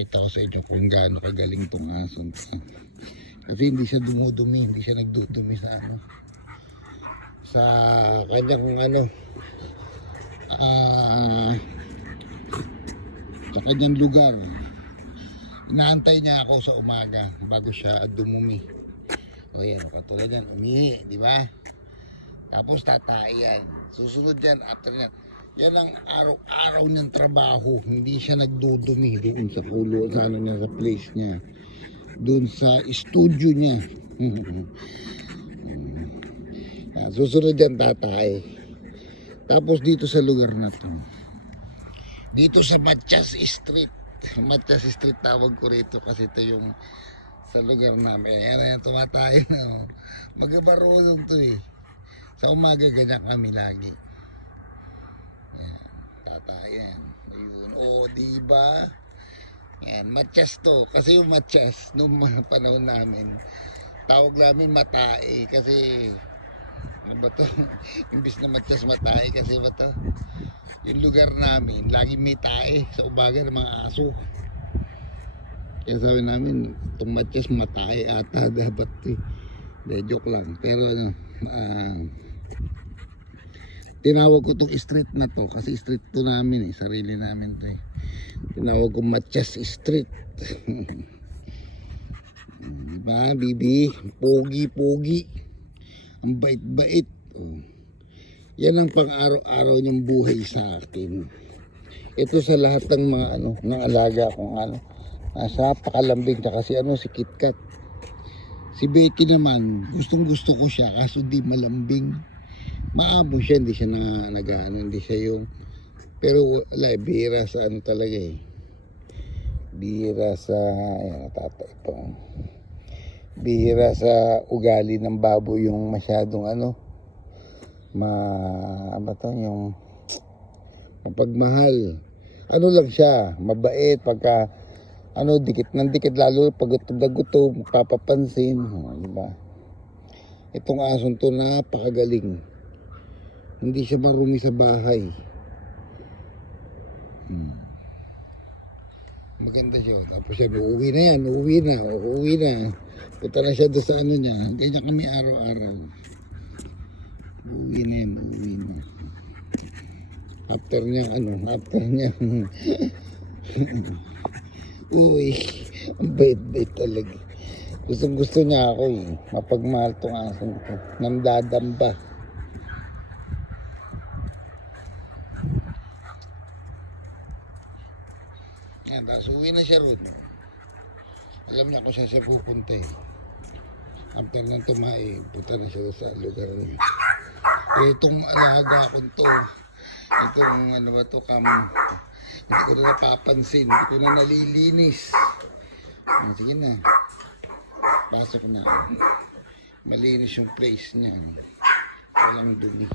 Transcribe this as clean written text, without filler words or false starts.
Papakita ko sa inyo kung gaano kagaling tong aso. Kasi hindi siya dumudumi, hindi siya nagdudumi sa ano. Sa kanyang ano, sa kanyang lugar. Inaantay niya ako sa umaga bago siya dumumi. O yan, katulad yan, umihi, di ba? Tapos tataiyan. Susunod yan, after yan. Yan ang araw-araw niyang trabaho. Hindi siya nagdudumi doon sa kulo, sa ano niya, sa place niya. Doon sa studio niya. Susunod yan, tatay. Tapos dito sa lugar na to. Dito sa Matias Street. Matias Street tawag ko rito kasi ito yung sa lugar namin. Ayan, tumatay na. Magabarunong to eh. Sa umaga ganyan kami lagi. Ayan, tatayan. Ayun. O, diba? Ayan, Matias to. Kasi yung Matias, nung panahon namin, tawag namin Matae. Kasi, ano ba to? Imbis na Matias, Matae. Kasi ba to? Yung lugar namin, lagi may tae sa umaga ng mga aso. Kaya sabi namin, itong Matias Matae ata dapat eh. De, joke lang. Pero ano, tinawag ko itong street na to kasi street to namin eh, sarili namin to eh. Tinawag ko Matias Street. Diba, bibi? Pogi-pogi. Ang bait-bait. Oh. Yan ang pang-araw-araw niyang buhay sa akin. Ito sa lahat ng mga ano, ng alaga kong ano. Nasa pakalambing na kasi ano, si KitKat. Si Becky naman, gustong-gusto ko siya kaso di malambing. Maamo siya, hindi siya hindi siya yung, pero wala, bihira sa ano talaga eh. Bihira sa, ayan, tatay po. Bihira sa ugali ng baboy yung masyadong ano, ano to, yung mapagmahal. Ano lang siya, mabait pagka ano, dikit ng dikit, lalo pag gutom na gutom, papapansin, diba? Itong asong to napakagaling. Hindi siya marumi sa bahay. Maganda siya. Tapos siya, uuwi na yan, uuwi na. Punta na siya doon sa ano niya. Ganyan kami araw-araw. Uuwi na. After niya, uy, ang bait-bait talaga. Gusto niya ako eh. Mapagmahal tong asong ko. Nandadamba. Yan, tapos uwi na siya ron. Alam niya kung saan siya pupunta eh. After nang tumae, punta na siya sa lugar niya. Itong alaga ko to, itong ano ba to, hindi ko na napapansin, hindi ko na nalilinis. Sige na, pasok na. Malinis yung place niya. Walang dumi.